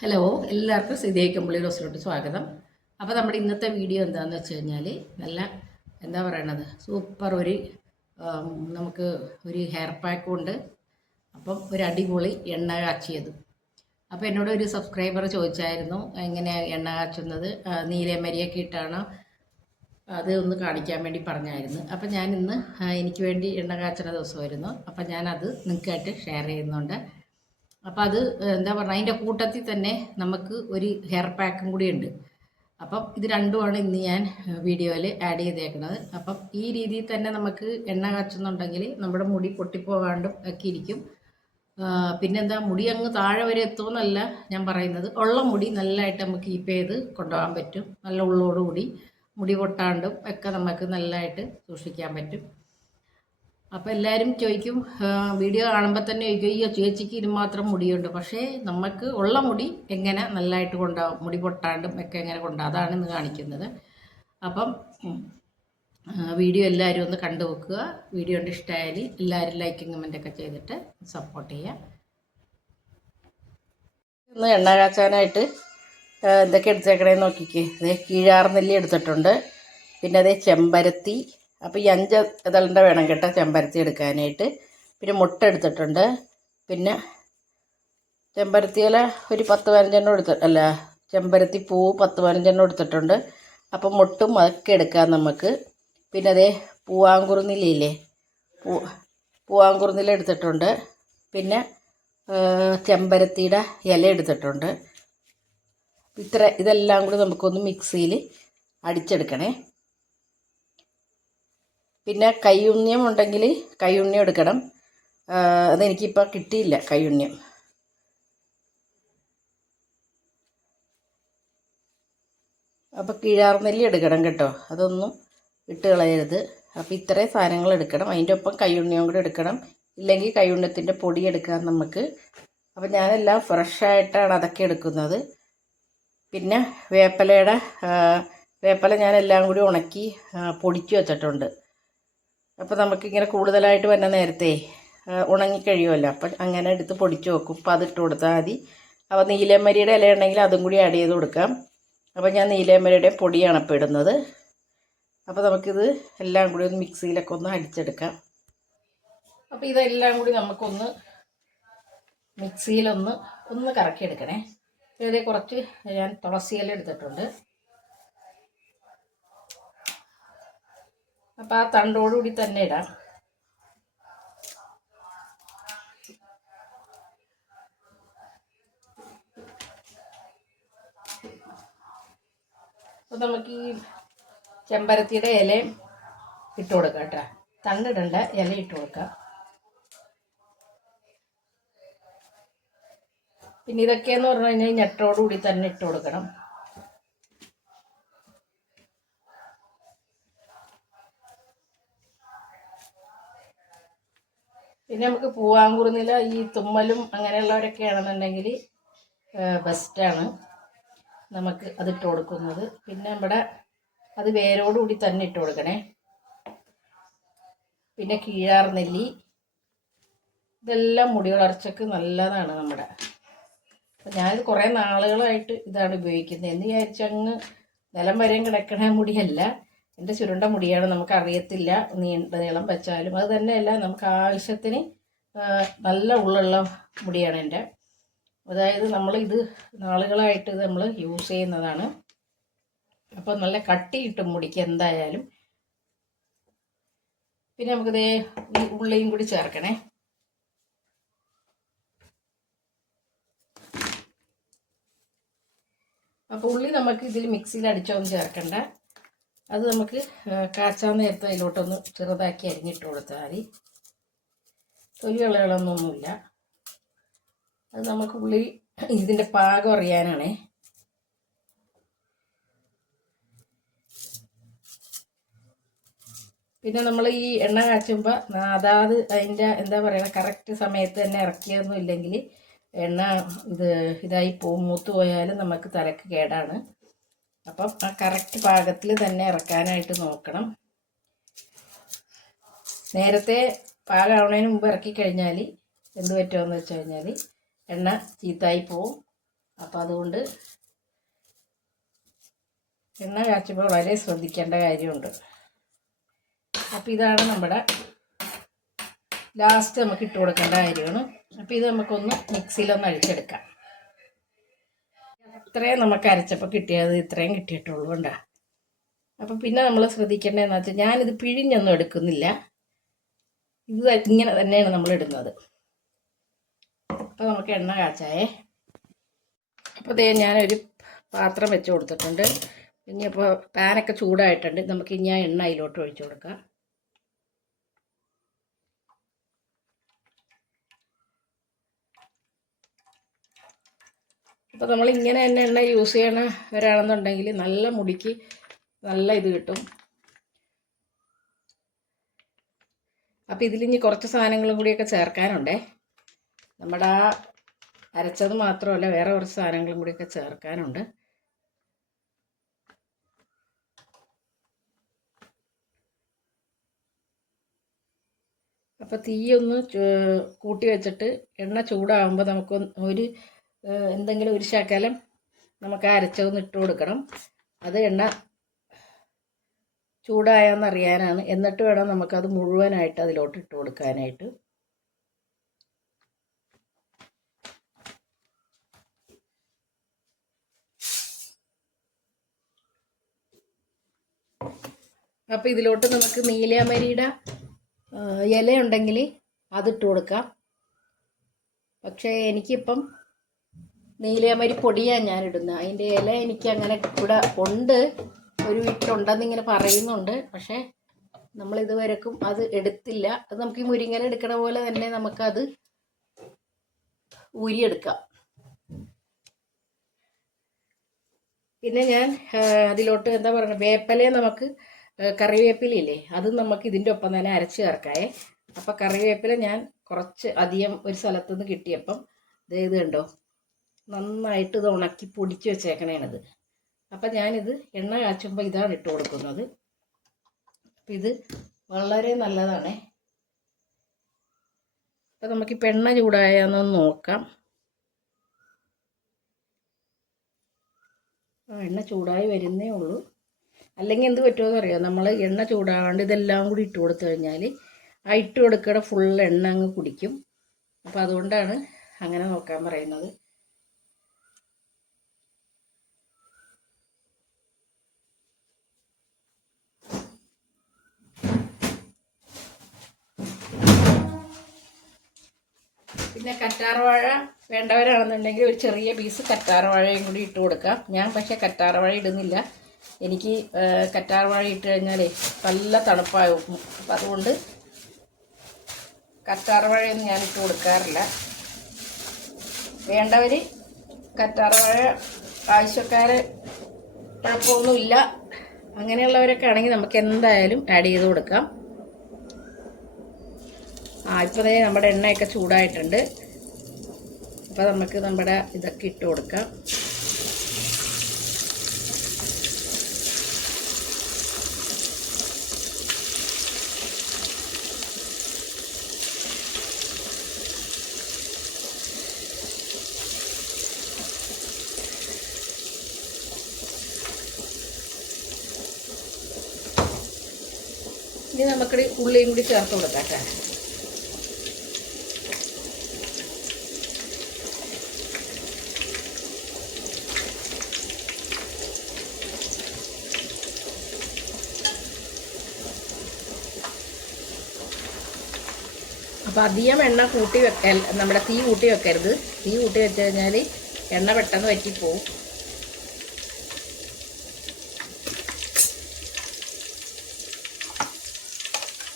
Hello, എല്ലാവർക്കും സിതേയ് കമ്പിളി റോസിലോട്ട് സ്വാഗതം. അപ്പോൾ നമ്മുടെ ഇന്നത്തെ വീഡിയോ എന്താണെന്ന് വെച്ച് കഴിഞ്ഞാൽ നല്ല എന്താ പറയണത് സൂപ്പർ നമുക്ക് ഒരു ഹെയർ പാക്ക് ഉണ്ട്. അപ്പം ഒരു അടിപൊളി എണ്ണ കാച്ചിയത്. അപ്പോൾ എന്നോട് ഒരു സബ്സ്ക്രൈബർ ചോദിച്ചായിരുന്നു എങ്ങനെ എണ്ണ കാച്ചുന്നത്, നീലമരിയൊക്കെ ഇട്ടാണ് അത് ഒന്ന് കാണിക്കാൻ വേണ്ടി പറഞ്ഞായിരുന്നു. അപ്പം ഞാൻ ഇന്ന് എനിക്ക് വേണ്ടി എണ്ണ കാച്ചുന്ന ദിവസമായിരുന്നു. അപ്പം ഞാനത് നിങ്ങൾക്കായിട്ട് ഷെയർ ചെയ്യുന്നുണ്ട്. അപ്പം അത് എന്താ പറയുക, അതിൻ്റെ കൂട്ടത്തിൽ തന്നെ നമുക്ക് ഒരു ഹെയർ പാക്കും കൂടി ഉണ്ട്. അപ്പം ഇത് രണ്ടുമാണ് ഇന്ന് ഞാൻ വീഡിയോയിൽ ആഡ് ചെയ്തേക്കുന്നത്. അപ്പം ഈ രീതിയിൽ തന്നെ നമുക്ക് എണ്ണ കാച്ചുന്നുണ്ടെങ്കിൽ നമ്മുടെ മുടി പൊട്ടിപ്പോകാണ്ടും ഒക്കെ ഇരിക്കും. പിന്നെന്താ, മുടി അങ്ങ് താഴെ വരെ എത്തുമെന്നല്ല ഞാൻ പറയുന്നത്, ഉള്ള മുടി നല്ലതായിട്ട് നമുക്ക് കീപ്പ് ചെയ്ത് കൊണ്ടുപോകാൻ പറ്റും. നല്ല ഉള്ളോടുകൂടി മുടി പൊട്ടാണ്ടും ഒക്കെ നമുക്ക് നല്ലതായിട്ട് സൂക്ഷിക്കാൻ പറ്റും. അപ്പോൾ എല്ലാവരും ചോദിക്കും, വീഡിയോ കാണുമ്പോൾ തന്നെ ചോദിക്കും, ഈ ചേച്ചിക്ക് ഇത് മാത്രം മുടിയുണ്ട്, പക്ഷേ നമുക്ക് ഉള്ള മുടി എങ്ങനെ നല്ലതായിട്ട് കൊണ്ടാവും, മുടി പൊട്ടാണ്ടും ഒക്കെ എങ്ങനെ കൊണ്ടാവും, അതാണ് ഇന്ന് കാണിക്കുന്നത്. അപ്പം വീഡിയോ എല്ലാവരും ഒന്ന് കണ്ടു വെക്കുക. വീഡിയോ കൊണ്ട് ഇഷ്ടമായാൽ എല്ലാവരും ലൈക്കും കമൻറ്റൊക്കെ ചെയ്തിട്ട് സപ്പോർട്ട് ചെയ്യുക. ഇന്ന് എണ്ണ കാച്ചാനായിട്ട് എന്തൊക്കെ എടുത്തേക്കണേന്ന് നോക്കിക്കേ. അതേ കീഴാർനെല്ലി എടുത്തിട്ടുണ്ട്, പിന്നെ അതേ ചെമ്പരത്തി. അപ്പോൾ ഈ 5 ഇതളിൻ്റെ വേണം കേട്ടോ ചെമ്പരത്തി എടുക്കാനായിട്ട്. പിന്നെ മുട്ട എടുത്തിട്ടുണ്ട്, പിന്നെ ചെമ്പരത്തി ഇല ഒരു 10-15 അല്ല, ചെമ്പരത്തി പൂവ് 10-15 എടുത്തിട്ടുണ്ട്. അപ്പം മുട്ടും അതൊക്കെ എടുക്കാം നമുക്ക്. പിന്നെ അതേ പൂവാങ്കുറുന്നിലയില്ലേ, പൂവാങ്കുറുന്നില എടുത്തിട്ടുണ്ട്. പിന്നെ ചെമ്പരത്തിയുടെ ഇല എടുത്തിട്ടുണ്ട്. ഇതെല്ലാം കൂടി നമുക്കൊന്ന് മിക്സിയിൽ അടിച്ചെടുക്കണേ. പിന്നെ കയ്യുണ്ണിയം ഉണ്ടെങ്കിൽ കയ്യുണ്ണിയം എടുക്കണം. അതെനിക്കിപ്പോൾ കിട്ടിയില്ല കയ്യുണ്ണിയം. അപ്പോൾ കീഴാർനെല്ലി എടുക്കണം കേട്ടോ, അതൊന്നും ഇട്ട് കളയരുത്. അപ്പോൾ ഇത്രയും സാധനങ്ങൾ എടുക്കണം. അതിൻ്റെ ഒപ്പം കയ്യുണ്ണിയും കൂടെ എടുക്കണം, ഇല്ലെങ്കിൽ കയ്യുണ്ണിയത്തിൻ്റെ പൊടി എടുക്കാം നമുക്ക്. അപ്പോൾ ഞാനെല്ലാം ഫ്രഷായിട്ടാണ് അതൊക്കെ എടുക്കുന്നത്. പിന്നെ വേപ്പില ഞാനെല്ലാം കൂടി ഉണക്കി പൊടിച്ച് വെച്ചിട്ടുണ്ട്. അപ്പോൾ നമുക്കിങ്ങനെ കൂടുതലായിട്ട് വന്ന നേരത്തെ ഉണങ്ങിക്കഴിയുമല്ലോ, അപ്പം അങ്ങനെ എടുത്ത് പൊടിച്ച് വെക്കും. അപ്പോൾ അതിട്ട് കൊടുത്താൽ മതി. അപ്പോൾ നീലമരിയുടെ ഇല ഉണ്ടെങ്കിൽ അതും കൂടി ആഡ് ചെയ്ത് കൊടുക്കാം. അപ്പോൾ ഞാൻ നീലമരിയുടെ പൊടിയാണ് ഇപ്പോൾ ഇടുന്നത്. അപ്പോൾ നമുക്കിത് എല്ലാം കൂടി ഒന്ന് മിക്സിയിലൊക്കെ ഒന്ന് അടിച്ചെടുക്കാം. അപ്പോൾ ഇതെല്ലാം കൂടി നമുക്കൊന്ന് മിക്സിയിലൊന്ന് കറക്കിയെടുക്കണേ. ഇതിൽ കുറച്ച് ഞാൻ തുളസിയില എടുത്തിട്ടുണ്ട്. അപ്പോൾ ആ തണ്ടോടുകൂടി തന്നെ ഇടാം. അപ്പോൾ നമുക്ക് ഈ ചെമ്പരത്തിയുടെ ഇലയും ഇട്ട് കൊടുക്കാം കേട്ടോ, തണ്ടിടണ്ട, ഇല ഇട്ട് കൊടുക്കാം. പിന്നെ ഇതൊക്കെയെന്ന് പറഞ്ഞു കഴിഞ്ഞാൽ ഞെട്ടോടുകൂടി തന്നെ ഇട്ട് കൊടുക്കണം. പിന്നെ നമുക്ക് പൂവാങ്കുറുന്നില ഈ തുമ്മലും അങ്ങനെയുള്ളവരൊക്കെ ആണെന്നുണ്ടെങ്കിൽ ബെസ്റ്റാണ് നമുക്ക് അതിട്ട് കൊടുക്കുന്നത്. പിന്നെ നമ്മുടെ അത് വേരോടുകൂടി തന്നെ ഇട്ട് കൊടുക്കണേ. പിന്നെ കീഴാർനെല്ലി, ഇതെല്ലാം മുടി വളർച്ചയ്ക്ക് നല്ലതാണ് നമ്മുടെ. അപ്പം ഞാനിത് കുറേ നാളുകളായിട്ട് ഇതാണ് ഉപയോഗിക്കുന്നത്. എന്ന് വിചാരിച്ചങ്ങ് നിലം വരെയും കിടക്കണ മുടിയല്ല, എൻ്റെ ചുരുണ്ട മുടിയാണ്, നമുക്കറിയത്തില്ല നീളം വെച്ചാലും. അത് തന്നെയല്ല, നമുക്ക് ആവശ്യത്തിന് നല്ല ഉള്ളുള്ള മുടിയാണ് എൻ്റെ. അതായത് ഇത് നാളുകളായിട്ട് ഇത് നമ്മൾ യൂസ് ചെയ്യുന്നതാണ്. അപ്പം നല്ല കട്ടി കിട്ടും മുടിക്ക് എന്തായാലും. പിന്നെ നമുക്കിതേ ഈ ഉള്ളിയും കൂടി ചേർക്കണേ. അപ്പോൾ ഉള്ളി നമുക്ക് ഇതിൽ മിക്സിയിൽ അടിച്ചൊന്നും ചേർക്കണ്ട. അത് നമുക്ക് കാച്ചാൻ നേരത്തെ അതിലോട്ടൊന്ന് ചെറുതാക്കി അരിഞ്ഞിട്ട് കൊടുത്താൽ മതി. തൊലി കളകളൊന്നുമില്ല. അത് നമുക്ക് ഉള്ളി ഇതിൻ്റെ പാകം അറിയാനാണേ. പിന്നെ നമ്മൾ ഈ എണ്ണ കാച്ചുമ്പോൾ അതാത് അതിൻ്റെ എന്താ പറയുക കറക്റ്റ് സമയത്ത് തന്നെ ഇറക്കിയൊന്നും ഇല്ലെങ്കിൽ എണ്ണ ഇതായി പോവും, മൂത്ത് പോയാലും നമുക്ക് തലക്ക് കേടാണ്. അപ്പം ആ കറക്റ്റ് പാകത്തിൽ തന്നെ ഇറക്കാനായിട്ട് നോക്കണം. നേരത്തെ പാകമാവുന്നതിന് മുമ്പ് ഇറക്കി കഴിഞ്ഞാൽ എന്ത് പറ്റുമെന്ന് വെച്ച് കഴിഞ്ഞാൽ എണ്ണ ചീത്തായി പോവും. അപ്പോൾ അതുകൊണ്ട് എണ്ണ കാച്ചുമ്പോൾ വളരെ ശ്രദ്ധിക്കേണ്ട കാര്യമുണ്ട്. അപ്പോൾ ഇതാണ് നമ്മുടെ ലാസ്റ്റ് നമുക്ക് ഇട്ട് കൊടുക്കേണ്ട കാര്യമാണ്. അപ്പോൾ ഇത് നമുക്കൊന്ന് മിക്സിയിലൊന്ന് അടിച്ചെടുക്കാം. ഇത്രയും നമുക്ക് അരച്ചപ്പോൾ കിട്ടിയത് ഇത്രയും കിട്ടിയിട്ടുള്ളൂ കൊണ്ടാ. അപ്പം പിന്നെ നമ്മൾ ശ്രദ്ധിക്കേണ്ടതെന്ന് വെച്ചാൽ ഞാനിത് പിഴിഞ്ഞൊന്നും എടുക്കുന്നില്ല, ഇത് ഇങ്ങനെ തന്നെയാണ് നമ്മൾ ഇടുന്നത്. അപ്പോൾ നമുക്ക് എണ്ണ കാച്ചായേ. അപ്പോൾ ദേ ഞാനൊരു പാത്രം വെച്ച് കൊടുത്തിട്ടുണ്ട്. ഇനിയിപ്പോൾ പാനൊക്കെ ചൂടായിട്ടുണ്ട്. നമുക്ക് ഇനി ആ എണ്ണ അതിലോട്ട് ഒഴിച്ചു കൊടുക്കാം. അപ്പോൾ നമ്മളിങ്ങനെ തന്നെ എണ്ണ യൂസ് ചെയ്യണവരാണെന്നുണ്ടെങ്കിൽ നല്ല മുടിക്ക് നല്ല ഇത് കിട്ടും. അപ്പോൾ ഇതിലിനി കുറച്ച് സാധനങ്ങളും കൂടിയൊക്കെ ചേർക്കാനുണ്ടേ. നമ്മുടെ ആ അരച്ചത് മാത്രമല്ല, വേറെ കുറച്ച് സാധനങ്ങളും കൂടിയൊക്കെ ചേർക്കാനുണ്ട്. അപ്പോൾ തീയൊന്ന് കൂട്ടി വെച്ചിട്ട് എണ്ണ ചൂടാകുമ്പോൾ നമുക്ക് എന്തെങ്കിലും ഒരു ശകലം നമുക്ക് അരച്ചതൊന്ന് ഇട്ട് കൊടുക്കണം. അത് എണ്ണ ചൂടായെന്നറിയാനാണ്. എന്നിട്ട് വേണം നമുക്കത് മുഴുവനായിട്ട് അതിലോട്ട് ഇട്ട് കൊടുക്കാനായിട്ട്. അപ്പോൾ ഇതിലോട്ട് നമുക്ക് നീലാമരിയുടെ ഇല ഉണ്ടെങ്കിൽ അതിട്ട് കൊടുക്കാം. പക്ഷേ എനിക്കിപ്പം നീലാമരി പൊടിയാണ് ഞാൻ ഇടുന്നത്. അതിൻ്റെ ഇല എനിക്ക് അങ്ങനെ ഇവിടെ ഉണ്ട്, ഒരു വീട്ടിലുണ്ടെന്നിങ്ങനെ പറയുന്നുണ്ട്. പക്ഷേ നമ്മളിതുവരെക്കും അത് എടുത്തില്ല. അത് നമുക്ക് ഈ മുരിങ്ങല എടുക്കണ പോലെ തന്നെ നമുക്കത് ഊരിയെടുക്കാം. പിന്നെ ഞാൻ അതിലോട്ട് എന്താ പറയുക, വേപ്പില, നമുക്ക് കറിവേപ്പിലയില്ലേ, അത് നമുക്ക് ഇതിൻ്റെ ഒപ്പം തന്നെ അരച്ച് ചേർക്കാവേ. അപ്പോൾ കറിവേപ്പില ഞാൻ കുറച്ച് അധികം ഒരു സ്ഥലത്തു നിന്ന് കിട്ടിയപ്പം ഇത് കണ്ടോ, നന്നായിട്ട് ഇത് ഉണക്കി പൊടിച്ച് വെച്ചേക്കണേണത്. അപ്പം ഞാനിത് എണ്ണ കാച്ചുമ്പോൾ ഇതാണ് ഇട്ട് കൊടുക്കുന്നത്. അപ്പം ഇത് വളരെ നല്ലതാണ്. അപ്പം നമുക്കിപ്പോൾ എണ്ണ ചൂടായെന്നൊന്ന് നോക്കാം. എണ്ണ ചൂടായി വരുന്നേ ഉള്ളൂ. അല്ലെങ്കിൽ എന്ത് പറ്റുമെന്ന് അറിയാം, നമ്മൾ എണ്ണ ചൂടാകാണ്ട് ഇതെല്ലാം കൂടി ഇട്ട് കൊടുത്തു കഴിഞ്ഞാൽ ആ ഇട്ട് കൊടുക്കണ ഫുൾ എണ്ണ അങ്ങ് കുടിക്കും. അപ്പോൾ അതുകൊണ്ടാണ് അങ്ങനെ നോക്കാൻ പറയുന്നത്. പിന്നെ കറ്റാർവാഴ വേണ്ടവരാണെന്നുണ്ടെങ്കിൽ ഒരു ചെറിയ പീസ് കറ്റാർവാഴയും കൂടി ഇട്ട് കൊടുക്കാം. ഞാൻ പക്ഷേ കറ്റാർവാഴ ഇടുന്നില്ല. എനിക്ക് കറ്റാർവാഴ ഇട്ട് കഴിഞ്ഞാൽ നല്ല തണുപ്പാകും. അപ്പം അതുകൊണ്ട് കറ്റാർവാഴയൊന്നും ഞാൻ ഇട്ട് കൊടുക്കാറില്ല. വേണ്ടവർ കറ്റാർവാഴ, ആവശ്യക്കാർ കുഴപ്പമൊന്നുമില്ല, അങ്ങനെയുള്ളവരൊക്കെ ആണെങ്കിൽ നമുക്ക് എന്തായാലും ആഡ് ചെയ്ത് കൊടുക്കാം. ഇപ്പോൾ നമ്മുടെ എണ്ണയൊക്കെ ചൂടായിട്ടുണ്ട്. അപ്പോൾ നമുക്ക് നമ്മുടെ ഇതൊക്കെ ഇട്ട് കൊടുക്കാം. ഇനി നമുക്ക് ഉള്ളിയും കൂടി ചേർത്ത് കൊടുക്കാം. അപ്പോൾ അധികം എണ്ണ കൂട്ടി വെക്കാൻ, നമ്മുടെ തീ കൂട്ടി വെക്കരുത്. തീ കൂട്ടി വെച്ച് കഴിഞ്ഞാൽ എണ്ണ പെട്ടെന്ന് വറ്റിപ്പോവും.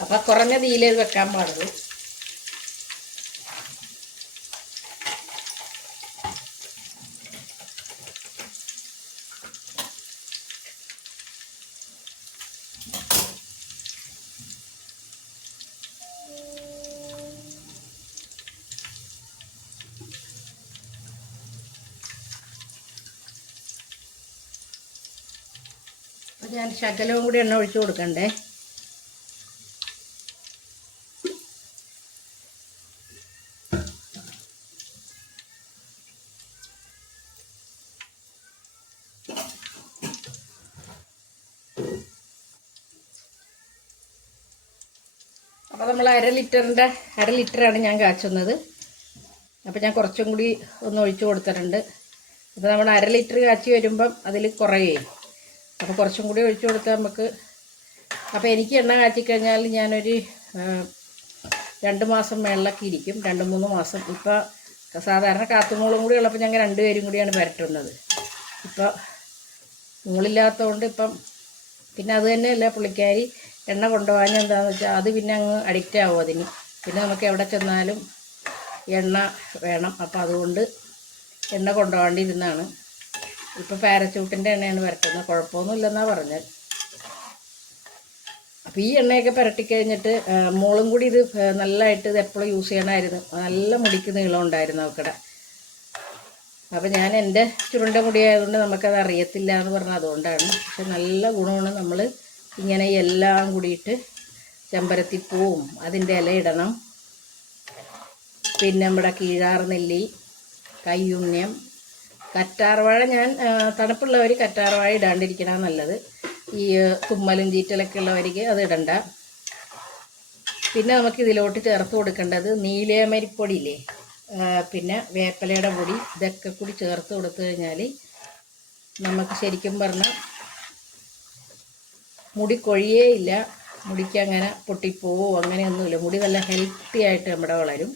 അപ്പോൾ കുറഞ്ഞ തീയിലേ വെക്കാൻ പാടുള്ളൂ. അപ്പോൾ ഞാൻ ശകലവും കൂടി എണ്ണ ഒഴിച്ചു കൊടുക്കണ്ടേ. നമ്മൾ അര ലിറ്ററാണ് ഞാൻ കാച്ചുന്നത്. അപ്പോൾ ഞാൻ കുറച്ചും കൂടി ഒന്ന് ഒഴിച്ചു കൊടുത്തിട്ടുണ്ട്. അപ്പോൾ നമ്മൾ അര ലിറ്റർ കാച്ചി വരുമ്പം അതിൽ കുറയേ, അപ്പോൾ കുറച്ചും കൂടി ഒഴിച്ചു കൊടുത്താൽ നമുക്ക്. അപ്പോൾ എനിക്ക് എണ്ണ കാച്ചിക്കഴിഞ്ഞാൽ ഞാനൊരു 2 മാസം മേളിലൊക്കെ ഇരിക്കും, 2-3 മാസം. ഇപ്പോൾ സാധാരണ കാത്തുമോളും കൂടി ഉള്ളപ്പോൾ ഞങ്ങൾ 2 പേരും കൂടിയാണ് പുരട്ടുന്നത്. ഇപ്പോൾ മോളില്ലാത്തതുകൊണ്ട് ഇപ്പം പിന്നെ അത് തന്നെയല്ല, പുള്ളിക്കാരി എണ്ണ കൊണ്ടുപോകാൻ എന്താണെന്ന് വെച്ചാൽ അത് പിന്നെ അങ്ങ് അഡിക്റ്റ് ആവും അതിന്. പിന്നെ നമുക്ക് എവിടെ ചെന്നാലും എണ്ണ വേണം. അപ്പോൾ അതുകൊണ്ട് എണ്ണ കൊണ്ടുപോകാണ്ടിരുന്നാണ്. ഇപ്പോൾ പാരച്യൂട്ടിൻ്റെ എണ്ണയാണ് പുരട്ടുന്നത്, കുഴപ്പമൊന്നുമില്ലെന്നാണ് പറഞ്ഞത്. അപ്പോൾ ഈ എണ്ണയൊക്കെ പുരട്ടിക്കഴിഞ്ഞിട്ട് മോളും കൂടി ഇത് നല്ലതായിട്ട് ഇത് എപ്പോഴും യൂസ് ചെയ്യണമായിരുന്നു. നല്ല മുടിക്ക് നീളം ഉണ്ടായിരുന്നു അവക്കടെ. അപ്പോൾ ഞാൻ എൻ്റെ ചുരുണ്ട മുടിയായതുകൊണ്ട് നമുക്കത് അറിയത്തില്ല എന്ന് പറഞ്ഞാൽ അതുകൊണ്ടാണ്. പക്ഷെ നല്ല ഗുണമാണ്. നമ്മൾ ഇങ്ങനെ എല്ലാം കൂടിയിട്ട് ചെമ്പരത്തിപ്പൂവും അതിൻ്റെ ഇല ഇടണം. പിന്നെ നമ്മുടെ കീഴാർ നെല്ലി, കയ്യുണ്ണിയം, കറ്റാർവാഴ. ഞാൻ തണുപ്പുള്ളവർ കറ്റാർവാഴ ഇടാണ്ടിരിക്കണം നല്ലത്. ഈ തുമ്മലും ചീറ്റലൊക്കെ ഉള്ളവർക്ക് അത് ഇടണ്ട. പിന്നെ നമുക്ക് ഇതിലോട്ട് ചേർത്ത് കൊടുക്കേണ്ടത് നീലയമരിപ്പൊടിയില്ലേ, പിന്നെ വേപ്പിലയുടെ പൊടി, ഇതൊക്കെ കൂടി ചേർത്ത് കൊടുത്തു കഴിഞ്ഞാൽ നമുക്ക് ശരിക്കും പറഞ്ഞാൽ മുടി കൊഴിയേയില്ല, മുടിക്ക് അങ്ങനെ പൊട്ടിപ്പോവോ അങ്ങനെയൊന്നുമില്ല. മുടി നല്ല ഹെൽത്തി ആയിട്ട് നമ്മുടെ വളരും.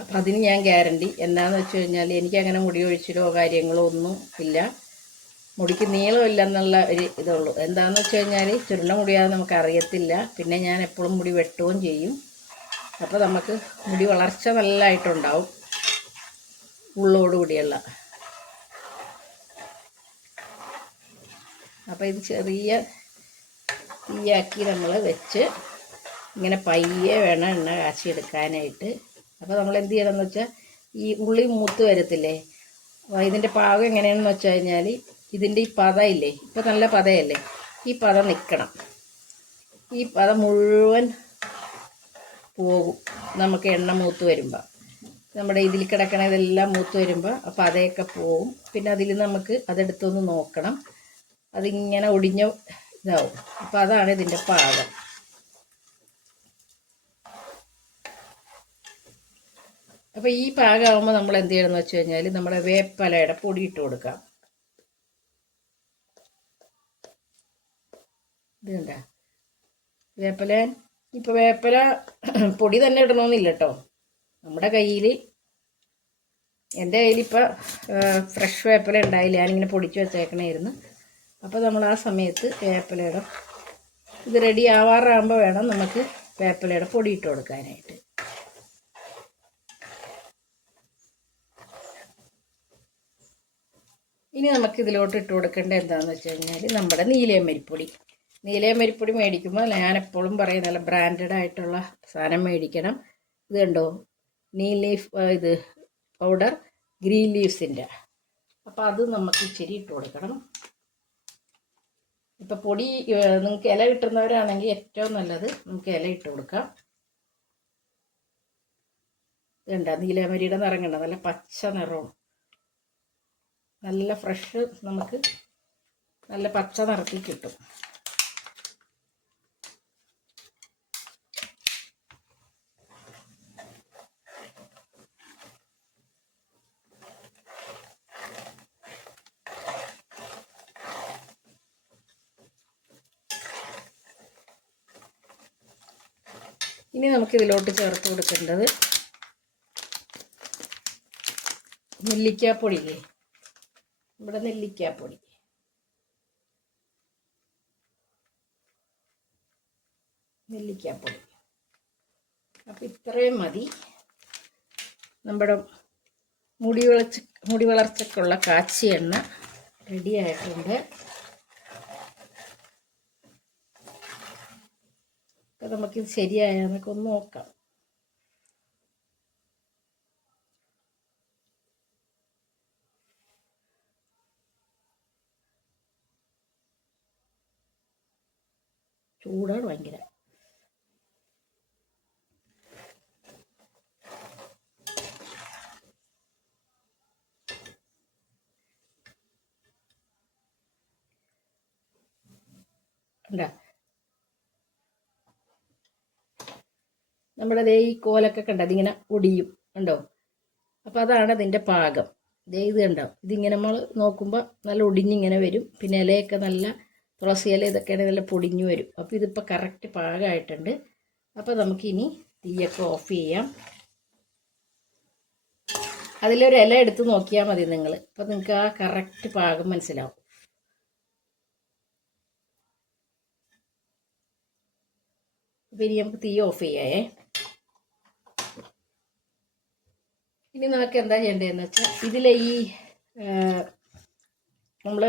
അപ്പം അതിന് ഞാൻ ഗ്യാരണ്ടി. എന്താണെന്ന് വെച്ച് കഴിഞ്ഞാൽ എനിക്കങ്ങനെ മുടി ഒഴിച്ചിലോ കാര്യങ്ങളോ ഒന്നും ഇല്ല, മുടിക്ക് നീളമില്ല എന്നുള്ള ഒരു ഇതുള്ളൂ. എന്താണെന്ന് വെച്ച് കഴിഞ്ഞാൽ ചുരുണ്ട മുടിയാതെ നമുക്ക് അറിയത്തില്ല. പിന്നെ ഞാൻ എപ്പോഴും മുടി വെട്ടുകയും ചെയ്യും. അപ്പോൾ നമുക്ക് മുടി വളർച്ച നല്ലതായിട്ടുണ്ടാവും, ഉള്ളോടുകൂടിയുള്ള. അപ്പോൾ ഇത് ചെറിയ തീയാക്കി നമ്മൾ വെച്ച് ഇങ്ങനെ പയ്യെ വേണം എണ്ണ കാച്ചിയെടുക്കാനായിട്ട്. അപ്പോൾ നമ്മൾ എന്ത് ചെയ്യണമെന്ന് വെച്ചാൽ ഈ ഉള്ളി മൂത്ത് വരത്തില്ലേ, ഇതിൻ്റെ പാകം എങ്ങനെയാണെന്ന് വെച്ച് കഴിഞ്ഞാൽ ഇതിൻ്റെ ഈ പതയില്ലേ, ഇപ്പോൾ നല്ല പതയല്ലേ, ഈ പത നിൽക്കണം. ഈ പത മുഴുവൻ പോകും നമുക്ക് എണ്ണ മൂത്ത് വരുമ്പോൾ. നമ്മുടെ ഇതിൽ കിടക്കണ ഇതെല്ലാം മൂത്ത് വരുമ്പോൾ ആ പതയൊക്കെ പോവും. പിന്നെ അതിൽ നമുക്ക് അതെടുത്തൊന്ന് നോക്കണം, അതിങ്ങനെ ഒടിഞ്ഞ ഇതാവും. അപ്പോൾ അതാണ് ഇതിൻ്റെ പാകം. അപ്പോൾ ഈ പാകമാകുമ്പോൾ നമ്മൾ എന്ത് ചെയ്യണമെന്ന് വെച്ച് കഴിഞ്ഞാൽ നമ്മുടെ വേപ്പിലയുടെ പൊടി ഇട്ട് കൊടുക്കാം. ഇതുണ്ട വേപ്പില. ഇപ്പോൾ വേപ്പില പൊടി തന്നെ ഇടണമെന്നില്ല കേട്ടോ. നമ്മുടെ കയ്യിൽ, എൻ്റെ കയ്യിലിപ്പോൾ ഫ്രഷ് വേപ്പില ഉണ്ടായില്ല, ഞാനിങ്ങനെ പൊടിച്ച് വെച്ചേക്കണമായിരുന്നു. അപ്പോൾ നമ്മൾ ആ സമയത്ത് വേപ്പിലയുടെ ഇത് റെഡി ആവാറാകുമ്പോൾ വേണം നമുക്ക് വേപ്പിലയുടെ പൊടി ഇട്ട് കൊടുക്കാനായിട്ട്. ഇനി നമുക്ക് ഇതിലോട്ട് ഇട്ട് കൊടുക്കേണ്ടത് എന്താണെന്ന് വെച്ച് കഴിഞ്ഞാൽ നമ്മുടെ നീലയമരിപ്പൊടി. നീലയമരിപ്പൊടി മേടിക്കുമ്പോൾ ഞാനെപ്പോഴും പറയും നല്ല ബ്രാൻഡഡ് ആയിട്ടുള്ള സാധനം മേടിക്കണം. ഇത് കണ്ടോ, നീം ലീഫ് ഇത് പൗഡർ, ഗ്രീൻ ലീവ്സിൻ്റെ. അപ്പോൾ അത് നമുക്ക് ഇച്ചിരി ഇട്ട് കൊടുക്കണം. ഇപ്പം പൊടി നിങ്ങൾക്ക് ഇല കിട്ടുന്നവരാണെങ്കിൽ ഏറ്റവും നല്ലത് നമുക്ക് ഇല ഇട്ട് കൊടുക്കാം. ഇതുണ്ട നീലയമരിയുടെ നിറം കണ്ട, നല്ല പച്ച നിറവും നല്ല ഫ്രഷ്, നമുക്ക് നല്ല പച്ച നിറത്തിൽ കിട്ടും. ഇനി നമുക്കിതിലോട്ട് ചേർത്ത് കൊടുക്കേണ്ടത് നെല്ലിക്കാപ്പൊടിയില്ലേ, ഇവിടെ നെല്ലിക്കാപ്പൊടി. അപ്പം ഇത്രയും മതി. നമ്മുടെ മുടി വളർച്ചയ്ക്കുള്ള കാച്ചിയ എണ്ണ റെഡി ആയിട്ടുണ്ട്. അപ്പം നമുക്കിത് ശരിയായെന്നൊക്കെ ഒന്ന് നോക്കാം. ചൂടാണ് ഭയങ്കര. നമ്മുടെ ദേ ഈ കോലൊക്കെ കണ്ടോ, അതിങ്ങനെ ഒടിയും ഉണ്ടോ. അപ്പോൾ അതാണ് അതിൻ്റെ പാകം. ഇത് കണ്ടോ, ഇതിങ്ങനെ നമ്മൾ നോക്കുമ്പോൾ നല്ല ഒടിഞ്ഞിങ്ങനെ വരും. പിന്നെ ഇലയൊക്കെ നല്ല തുളസി ഇല ഇതൊക്കെയാണെങ്കിൽ നല്ല പൊടിഞ്ഞു വരും. അപ്പോൾ ഇതിപ്പോൾ കറക്റ്റ് പാകമായിട്ടുണ്ട്. അപ്പോൾ നമുക്കിനി തീയൊക്കെ ഓഫ് ചെയ്യാം. അതിലൊരു ഇല എടുത്ത് നോക്കിയാൽ മതി നിങ്ങൾ. അപ്പോൾ നിങ്ങൾക്ക് ആ കറക്റ്റ് പാകം മനസ്സിലാവും. അപ്പോൾ ഇനി നമുക്ക് തീ ഓഫ് ചെയ്യാമേ. ഇനി നമുക്ക് എന്താ ചെയ്യേണ്ടതെന്ന് വെച്ചാൽ ഇതിലെ ഈ നമ്മൾ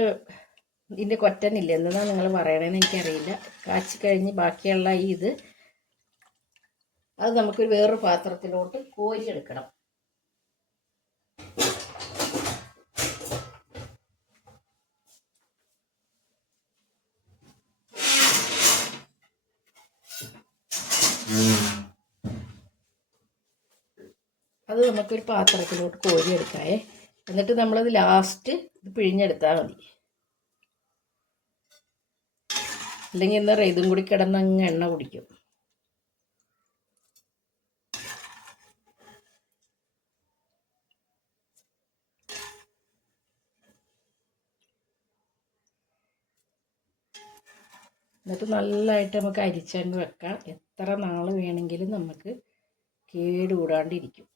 ഇതിൻ്റെ കൊറ്റനില്ല, എന്തെന്നാണ് നിങ്ങൾ പറയണതെന്ന് എനിക്കറിയില്ല. കാച്ചി കഴിഞ്ഞ് ബാക്കിയുള്ള ഈ അത് നമുക്കൊരു വേറൊരു പാത്രത്തിലോട്ട് കോരിയെടുക്കണം. അത് നമുക്കൊരു പാത്രത്തിലോട്ട് കോരിയെടുക്കാമേ. എന്നിട്ട് നമ്മളത് ലാസ്റ്റ് ഇത് പിഴിഞ്ഞെടുത്താൽ മതി. അല്ലെങ്കിൽ എന്താ പറയുക, ഇതും കൂടി കിടന്നങ്ങ് എണ്ണ കുടിക്കും. എന്നിട്ട് നല്ലതായിട്ട് നമുക്ക് അരിച്ചങ്ങ് വെക്കാം. എത്ര നാൾ വേണമെങ്കിലും നമുക്ക് കേടുകൂടാണ്ടിരിക്കും.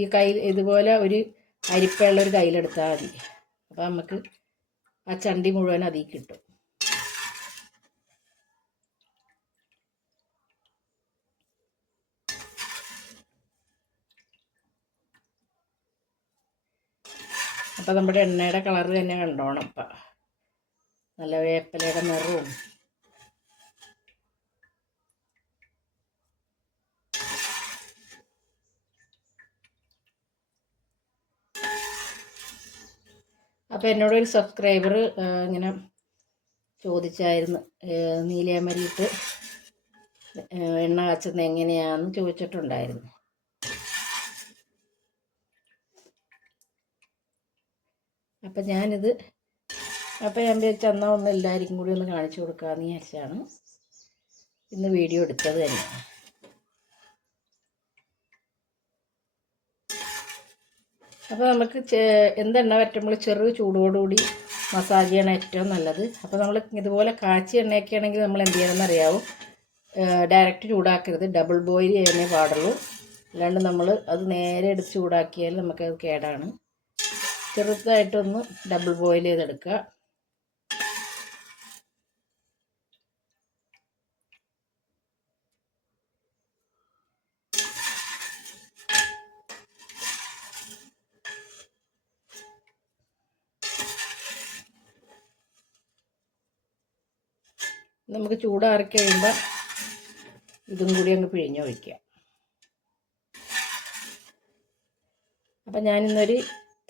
ഈ കയ്യിൽ ഇതുപോലെ ഒരു അരിപ്പയുള്ളൊരു കയ്യിലെടുത്താൽ മതി. അപ്പോൾ നമുക്ക് ആ ചണ്ടി മുഴുവൻ അതിൽ കിട്ടും. അപ്പോൾ നമ്മുടെ എണ്ണയുടെ കളറ് തന്നെ കണ്ടോണം. അപ്പം നല്ല വേപ്പിലയുടെ നിറവും അപ്പോൾ എന്നോടൊരു സബ്സ്ക്രൈബർ ഇങ്ങനെ ചോദിച്ചായിരുന്നു, നീലയമരിയിട്ട് എണ്ണ കാച്ചുന്നത് എങ്ങനെയാണെന്ന് ചോദിച്ചിട്ടുണ്ടായിരുന്നു. അപ്പം ഞാൻ വിചാരിച്ച എന്നാൽ ഒന്ന് എല്ലാവർക്കും കൂടി ഒന്ന് കാണിച്ചു കൊടുക്കാമെന്ന് വിചാരിച്ചാണ് ഇന്ന് വീഡിയോ എടുത്തത് തന്നെ. അപ്പോൾ നമുക്ക് എന്തെണ്ണ പറ്റുമ്പോൾ ചെറു ചൂടോടുകൂടി മസാജ് ചെയ്യണം ഏറ്റവും നല്ലത്. അപ്പോൾ നമ്മൾ ഇതുപോലെ കാച്ചി എണ്ണയൊക്കെ ആണെങ്കിൽ നമ്മൾ എന്ത് ചെയ്യണമെന്ന് അറിയാവോ, ഡയറക്റ്റ് ചൂടാക്കരുത്, ഡബിൾ ബോയിൽ ചെയ്യാനേ പാടുള്ളൂ. അല്ലാണ്ട് നമ്മൾ അത് നേരെ എടുത്ത് ചൂടാക്കിയാൽ നമുക്കത് കേടാണ്. ചെറുതായിട്ടൊന്ന് ഡബിൾ ബോയിൽ ചെയ്തെടുക്കുക. നമുക്ക് ചൂടാറി കഴിയുമ്പോൾ ഇതും കൂടി അങ്ങ് പിഴിഞ്ഞ് ഒഴിക്കുക. അപ്പം ഞാനിന്നൊരു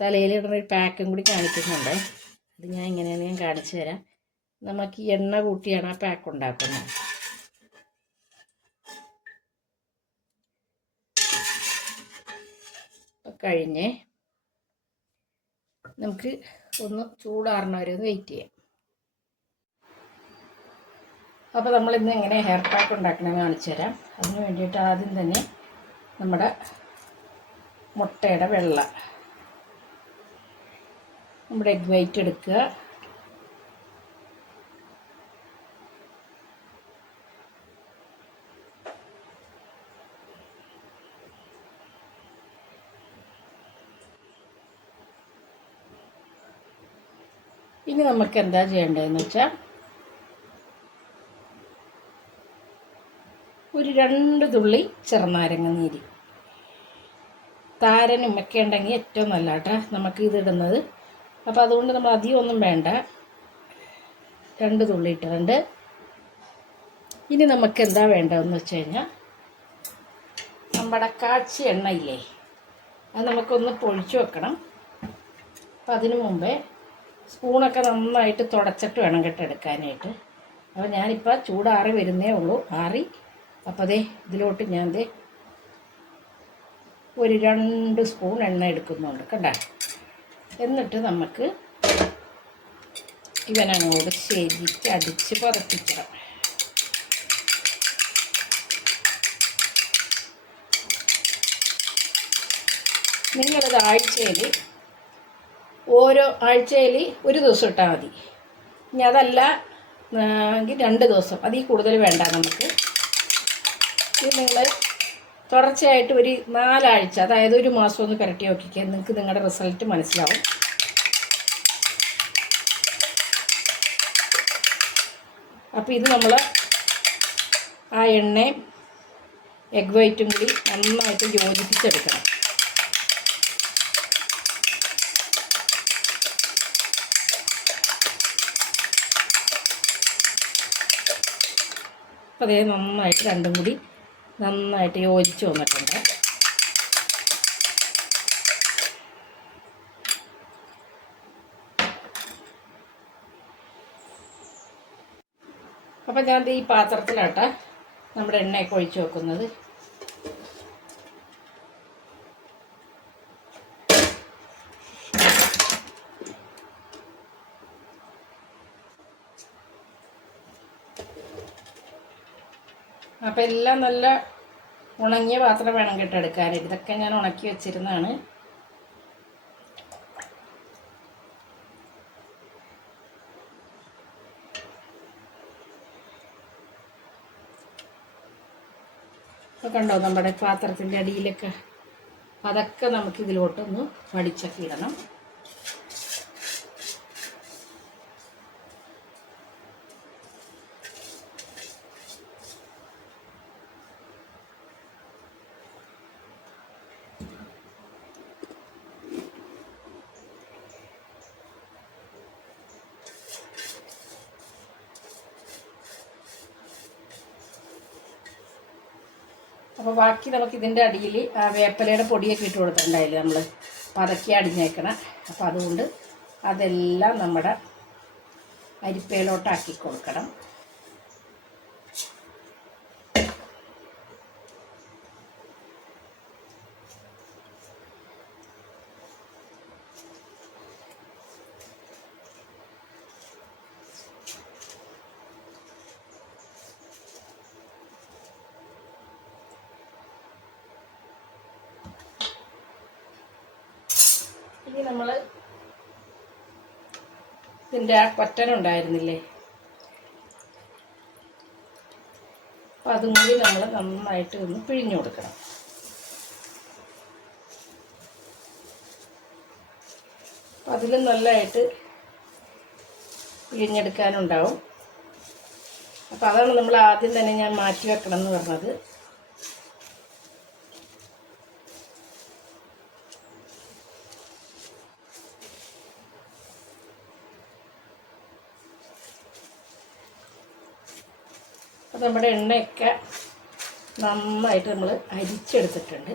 തലയിലിടുന്ന ഒരു പാക്കും കൂടി കാണിക്കുന്നുണ്ട്. അത് ഞാൻ ഇങ്ങനെയാണ് ഞാൻ കാണിച്ചു തരാം. നമുക്ക് ഈ എണ്ണ കൂട്ടിയാണ് ആ പാക്ക് ഉണ്ടാക്കുന്നത്. കഴിഞ്ഞ് നമുക്ക് ഒന്ന് ചൂടാറണ വരെ ഒന്ന് വെയിറ്റ് ചെയ്യാം. അപ്പോൾ നമ്മളിന്ന് എങ്ങനെ ഹെയർ പാക്ക് ഉണ്ടാക്കണമെന്ന് കാണിച്ചു തരാം. അതിന് വേണ്ടിയിട്ട് ആദ്യം തന്നെ നമ്മുടെ മുട്ടയുടെ വെള്ള, നമ്മുടെ എഗ് വൈറ്റ് എടുക്കുക. ഇനി നമുക്ക് എന്താ ചെയ്യേണ്ടതെന്ന് വെച്ചാൽ ഒരു 2 തുള്ളി ചെറുനാരങ്ങ നീര്, താരനും ഒക്കെ ഉണ്ടെങ്കിൽ ഏറ്റവും നല്ല കേട്ടോ നമുക്ക് ഇതിടുന്നത്. അപ്പോൾ അതുകൊണ്ട് നമ്മൾ അധികം ഒന്നും വേണ്ട, 2 തുള്ളി ഇട്ടിട്ടുണ്ട്. ഇനി നമുക്ക് എന്താ വേണ്ടതെന്ന് വെച്ച് കഴിഞ്ഞാൽ നമ്മുടെ കാച്ചി എണ്ണയില്ലേ, അത് നമുക്കൊന്ന് പൊഴിച്ചു വെക്കണം. അപ്പം അതിനു മുമ്പേ സ്പൂണൊക്കെ നന്നായിട്ട് തുടച്ചിട്ട് വേണം എടുക്കാനായിട്ട്. അപ്പോൾ ഞാനിപ്പോൾ ചൂടാറി വരുന്നേ ഉള്ളൂ, ആറി. അപ്പോൾ ഇതിലോട്ട് ഞാൻ ഒരു 2 സ്പൂൺ എണ്ണ എടുക്കുന്നുണ്ട് കണ്ട. എന്നിട്ട് നമുക്ക് ഇവനങ്ങോട്ട് ശരിക്ക് അടിച്ച് പതപ്പിക്കണം. നിങ്ങളിത് ഓരോ ആഴ്ചയിൽ ഒരു ദിവസം ഇട്ടാൽ മതി. ഇനി അതല്ല എങ്കിൽ 2 ദിവസം, അതിൽ കൂടുതൽ വേണ്ട നമുക്ക്. ഇത് നിങ്ങൾ തുടർച്ചയായിട്ട് ഒരു 4 ആഴ്ച, അതായത് ഒരു മാസം ഒന്ന് പുരട്ടി നോക്കിക്കുക. നിങ്ങൾക്ക് നിങ്ങളുടെ റിസൾട്ട് മനസ്സിലാവും. അപ്പോൾ ഇത് നമ്മൾ ആ എണ്ണയും എഗ് വൈറ്റും കൂടി നന്നായിട്ട് യോജിപ്പിച്ചെടുക്കണം. അപ്പോൾ അതേ നന്നായിട്ട് രണ്ടും കൂടി നന്നായിട്ട് യോജിച്ച് വന്നിട്ടുണ്ട്. അപ്പം ഞാൻ ഈ പാത്രത്തിലാട്ടാ നമ്മുടെ എണ്ണയൊക്കെ ഒഴിച്ച് വെക്കുന്നത്. അപ്പം എല്ലാം നല്ല ഉണങ്ങിയ പാത്രം വേണം എടുക്കാനായിട്ട്. ഇതൊക്കെ ഞാൻ ഉണക്കി വെച്ചിരുന്നതാണ്. അപ്പോൾ കണ്ടോ നമ്മുടെ പാത്രത്തിൻ്റെ അടിയിലൊക്കെ, അതൊക്കെ നമുക്ക് ഇതിലോട്ടൊന്ന് വടിച്ചൊക്കെ ഇടണം. അപ്പോൾ ബാക്കി നമുക്ക് ഇതിൻ്റെ അടിയിൽ വേപ്പിലയുടെ പൊടിയൊക്കെ ഇട്ട് കൊടുത്തിട്ടുണ്ടായില്ലേ നമ്മൾ, പതക്കി അടിഞ്ഞേക്കണം. അപ്പോൾ അതുകൊണ്ട് അതെല്ലാം നമ്മുടെ അരിപ്പയിലോട്ടാക്കി കൊടുക്കണം. ഇനി നമ്മൾ ഇതിൻ്റെ ആ കൊറ്റനുണ്ടായിരുന്നില്ലേ, അപ്പം അതും കൂടി നമ്മൾ നന്നായിട്ട് ഒന്ന് പിഴിഞ്ഞു കൊടുക്കണം. അപ്പം അതിലും നല്ലതായിട്ട് പിഴിഞ്ഞെടുക്കാനുണ്ടാവും. അപ്പം അതാണ് നമ്മൾ ആദ്യം തന്നെ ഞാൻ മാറ്റി വെക്കണം എന്ന് പറഞ്ഞത്. അപ്പോൾ നമ്മുടെ എണ്ണയൊക്കെ നന്നായിട്ട് നമ്മൾ അരിച്ചെടുത്തിട്ടുണ്ട്.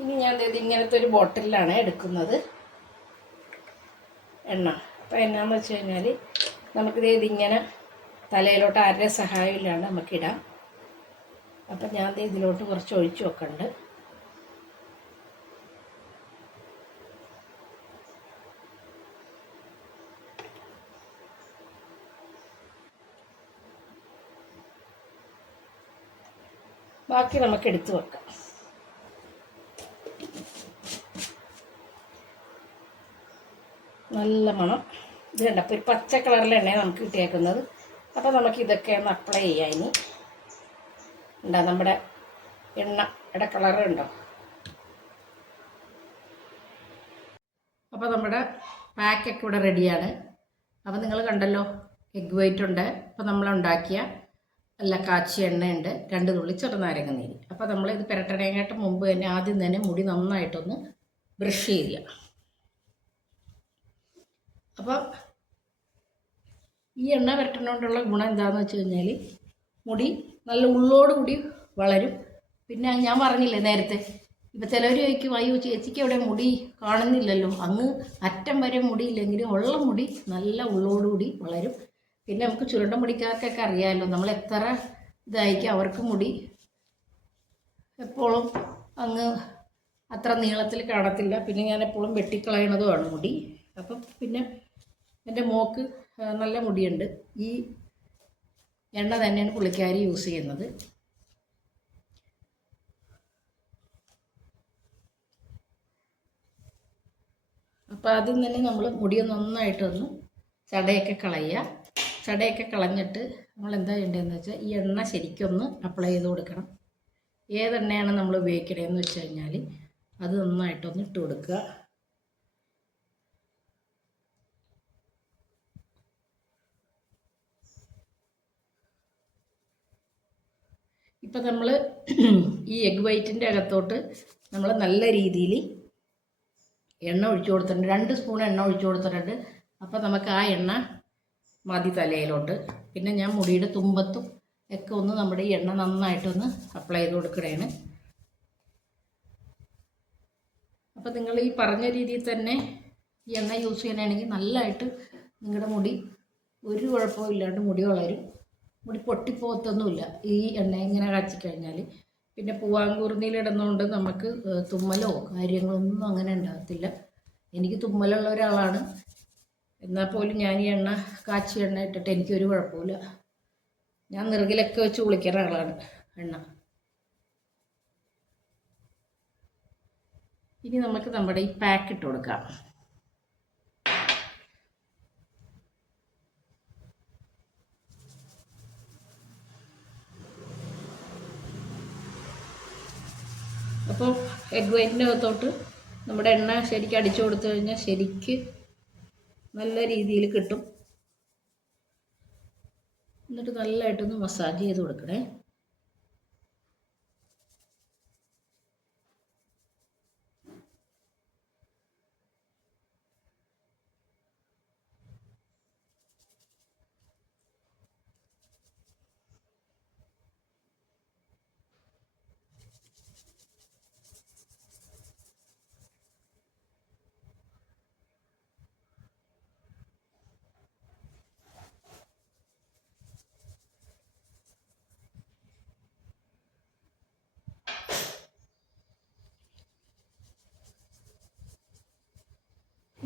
ഇനി ഞാൻ ഇങ്ങനത്തെ ഒരു ബോട്ടിലാണ് എടുക്കുന്നത് എണ്ണ. അപ്പോൾ എന്നാന്ന് വെച്ച് കഴിഞ്ഞാൽ നമുക്കിത് ഇതിങ്ങനെ തലയിലോട്ട് ആരുടെ സഹായമില്ലാണ്ട് നമുക്കിടാം. അപ്പം ഞാൻ ഇതിലോട്ട് കുറച്ച് ഒഴിച്ച് വെക്കുന്നുണ്ട്. ബാക്കി നമുക്ക് എടുത്ത് വെക്കാം. നല്ല മണം. ഇത് കണ്ട, അപ്പോൾ ഒരു പച്ച കളറിലെ എണ്ണയാണ് നമുക്ക് കിട്ടിയേക്കുന്നത്. അപ്പോൾ നമുക്ക് ഇതൊക്കെ ഒന്ന് അപ്ലൈ ചെയ്യാം. ഇനി ഉണ്ടോ നമ്മുടെ എണ്ണയുടെ കളറുണ്ടോ? അപ്പോൾ നമ്മുടെ പാക്കൊക്കെ ഇവിടെ റെഡിയാണ്. അപ്പോൾ നിങ്ങൾ കണ്ടല്ലോ, എഗ് വൈറ്റ് ഉണ്ട്. അപ്പോൾ നമ്മളുണ്ടാക്കിയ നല്ല കാച്ചിയ എണ്ണയുണ്ട്, 2 തുള്ളി ചെറുനാരങ്ങ നീര്. അപ്പോൾ നമ്മളിത് പുരട്ടണേക്കാട്ട് മുമ്പ് തന്നെ ആദ്യം തന്നെ മുടി നന്നായിട്ടൊന്ന് ബ്രഷ് ചെയ്യുക. അപ്പോൾ ഈ എണ്ണ പുരട്ടണോണ്ടുള്ള ഗുണം എന്താണെന്ന് വെച്ച് കഴിഞ്ഞാൽ മുടി നല്ല ഉള്ളോടുകൂടി വളരും. പിന്നെ ഞാൻ പറഞ്ഞില്ലേ നേരത്തെ, ഇപ്പം ചിലവർ ചോദിക്കും, അയ്യോ ചേച്ചിക്ക് അവിടെ മുടി കാണുന്നില്ലല്ലോ. അങ്ങ് അറ്റം വരെ മുടിയില്ലെങ്കിലും ഉള്ള മുടി നല്ല ഉള്ളോടുകൂടി വളരും. പിന്നെ നമുക്ക് ചുരുണ്ട മുടിക്കാർക്കൊക്കെ അറിയാമല്ലോ, നമ്മൾ എത്ര ഇതായിരിക്കും അവർക്ക് മുടി എപ്പോഴും അങ്ങ് അത്ര നീളത്തിൽ കാണത്തില്ല. പിന്നെ ഞാൻ എപ്പോഴും വെട്ടിക്കളയണതുമാണ് മുടി. അപ്പം പിന്നെ എൻ്റെ മോക്ക് നല്ല മുടിയുണ്ട്. ഈ എണ്ണ തന്നെയാണ് പുള്ളിക്കാരി യൂസ് ചെയ്യുന്നത്. അപ്പോൾ ആദ്യം തന്നെ നമ്മൾ മുടി നന്നായിട്ടൊന്ന് ചടയൊക്കെ കളയുക. ചടയൊക്കെ കളഞ്ഞിട്ട് നമ്മൾ എന്താ ചെയ്യേണ്ടതെന്ന് വെച്ചാൽ ഈ എണ്ണ ശരിക്കൊന്ന് അപ്ലൈ ചെയ്ത് കൊടുക്കണം. ഏതെണ്ണയാണ് നമ്മൾ ഉപയോഗിക്കണതെന്ന് വെച്ച് കഴിഞ്ഞാൽ അത് നന്നായിട്ടൊന്ന് ഇട്ട് കൊടുക്കുക. ഇപ്പം നമ്മൾ ഈ എഗ് വൈറ്റിൻ്റെ അകത്തോട്ട് നമ്മൾ നല്ല രീതിയിൽ എണ്ണ ഒഴിച്ചു കൊടുത്തിട്ടുണ്ട്. 2 സ്പൂൺ എണ്ണ ഒഴിച്ചു കൊടുത്തിട്ടുണ്ട്. അപ്പോൾ നമുക്ക് ആ എണ്ണ മതി തലയിലോട്ട്. പിന്നെ ഞാൻ മുടിയുടെ തുമ്പത്തും ഒക്കെ ഒന്ന് നമ്മുടെ ഈ എണ്ണ നന്നായിട്ടൊന്ന് അപ്ലൈ ചെയ്ത് കൊടുക്കുകയാണ്. അപ്പോൾ നിങ്ങൾ ഈ പറഞ്ഞ രീതിയിൽ തന്നെ ഈ എണ്ണ യൂസ് ചെയ്യണമെങ്കിൽ നല്ലതായിട്ട് നിങ്ങളുടെ മുടി ഒരു കുഴപ്പവും ഇല്ലാണ്ട് മുടി വളരും. മുടി പൊട്ടിപ്പോകത്തൊന്നുമില്ല ഈ എണ്ണ ഇങ്ങനെ കാച്ചിക്കഴിഞ്ഞാൽ. പിന്നെ പൂവാങ്കൂർന്നിയിലിടുന്നതുകൊണ്ട് നമുക്ക് തുമ്മലോ കാര്യങ്ങളൊന്നും അങ്ങനെ ഉണ്ടാകത്തില്ല. എനിക്ക് തുമ്മലുള്ള ഒരാളാണ്, എന്നാൽ പോലും ഞാൻ ഈ എണ്ണ കാച്ചി എണ്ണ ഇട്ടിട്ട് എനിക്കൊരു കുഴപ്പമില്ല. ഞാൻ നിറുകിലൊക്കെ വെച്ച് കുളിക്കുന്ന ആളാണ് എണ്ണ. ഇനി നമുക്ക് നമ്മുടെ ഈ പാക്ക് ഇട്ട് കൊടുക്കാം. അപ്പോൾ എഗ് വൈറ്റിൻ്റെ അകത്തോട്ട് നമ്മുടെ എണ്ണ ശരിക്കും അടിച്ചു കൊടുത്തു കഴിഞ്ഞാൽ ശരിക്ക് നല്ല രീതിയിൽ കിട്ടും. എന്നിട്ട് നല്ലതായിട്ടൊന്ന് മസാജ് ചെയ്ത് കൊടുക്കണേ.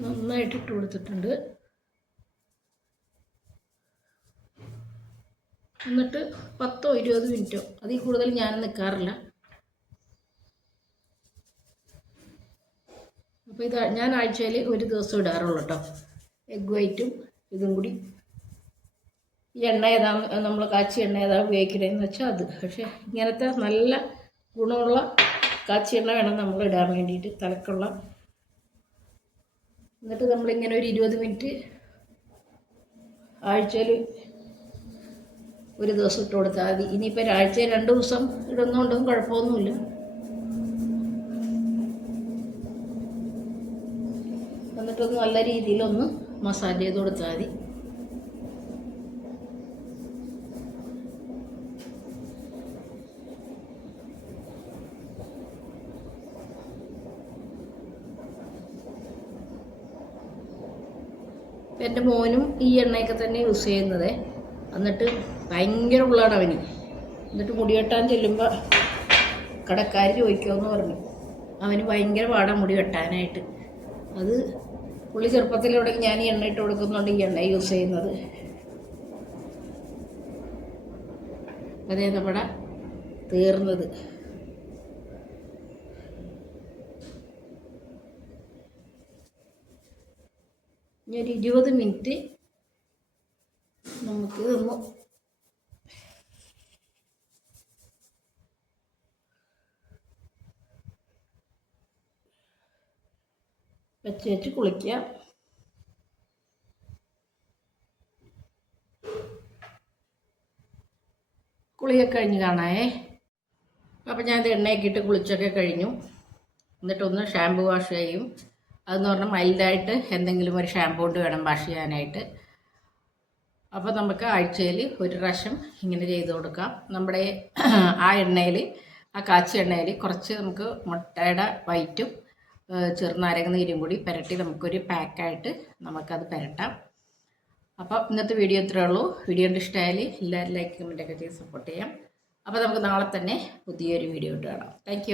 നന്നായിട്ട് ഇട്ട് കൊടുത്തിട്ടുണ്ട്. എന്നിട്ട് 10-20 മിനിറ്റോ അതിൽ കൂടുതൽ ഞാൻ നിൽക്കാറില്ല. അപ്പോൾ ഇത് ഞാൻ ആഴ്ചയിൽ ഒരു ദിവസം ഇടാറുള്ളൂ കേട്ടോ. എഗ് വൈറ്റും ഇതും കൂടി. ഈ എണ്ണ ഏതാ നമ്മൾ കാച്ചി എണ്ണ ഏതാ ഉപയോഗിക്കണതെന്ന് വെച്ചാൽ അത്. പക്ഷേ ഇങ്ങനത്തെ നല്ല ഗുണമുള്ള കാച്ചി എണ്ണ വേണം നമ്മൾ ഇടാൻ വേണ്ടിയിട്ട്, തലക്കുള്ള. എന്നിട്ട് നമ്മളിങ്ങനെ ഒരു 20 മിനിറ്റ് ആഴ്ചയിൽ ഒരു ദിവസം ഇട്ട് കൊടുത്താൽ മതി. ഇനിയിപ്പോൾ ഒരാഴ്ചയിൽ 2 ദിവസം ഇടുന്നതുകൊണ്ടും കുഴപ്പമൊന്നുമില്ല. എന്നിട്ടൊന്ന് നല്ല രീതിയിലൊന്ന് മസാജ് ചെയ്ത് കൊടുത്താൽ മതി. എൻ്റെ മോനും ഈ എണ്ണയൊക്കെ തന്നെ യൂസ് ചെയ്യുന്നത്. എന്നിട്ട് ഭയങ്കര ഉള്ളാണ് അവന്. എന്നിട്ട് മുടി വെട്ടാൻ ചെല്ലുമ്പോൾ കടക്കാർ ചോദിക്കുമെന്ന് പറഞ്ഞു. അവന് ഭയങ്കര പാടാണ് മുടി വെട്ടാനായിട്ട്. അത് പുള്ളി ചെറുപ്പത്തിലൂടെ ഞാൻ ഈ എണ്ണ ഇട്ട് കൊടുക്കുന്നുണ്ട് ഈ എണ്ണ യൂസ് ചെയ്യുന്നത്. അതേ നമ്മുടെ തീർന്നത്. ഇനി ഒരു 20 മിനിറ്റ് നമുക്ക് ഒന്ന് വെച്ച് കുളിക്കാം. കുളിയൊക്കെ കഴിഞ്ഞ് കാണാമേ. അപ്പം ഞാനത് എണ്ണയൊക്കെ ഇട്ട് കുളിച്ചൊക്കെ കഴിഞ്ഞു. എന്നിട്ടൊന്ന് ഷാമ്പു വാഷ് ചെയ്യും. അതെന്ന് പറഞ്ഞാൽ മൈൽഡായിട്ട് എന്തെങ്കിലും ഒരു ഷാമ്പു കൊണ്ട് വേണം വാഷ് ചെയ്യാനായിട്ട്. അപ്പോൾ നമുക്ക് ആഴ്ചയിൽ ഒരു പ്രാവശ്യം ഇങ്ങനെ ചെയ്ത് കൊടുക്കാം. നമ്മുടെ ആ എണ്ണയിൽ, ആ കാച്ചി എണ്ണയിൽ കുറച്ച് നമുക്ക് മുട്ടയുടെ വൈറ്റും ചെറുനാരങ്ങ നീരും കൂടി പുരട്ടി നമുക്കൊരു പാക്കായിട്ട് നമുക്കത് പുരട്ടാം. അപ്പോൾ ഇന്നത്തെ വീഡിയോ ഇത്രയേ ഉള്ളൂ. വീഡിയോ ഇഷ്ടമായാൽ എല്ലാവരും ലൈക്ക് കമൻറ്റൊക്കെ ചെയ്ത് സപ്പോർട്ട് ചെയ്യാം. അപ്പോൾ നമുക്ക് നാളെ തന്നെ പുതിയൊരു വീഡിയോ ഇട്ട് കാണാം. താങ്ക്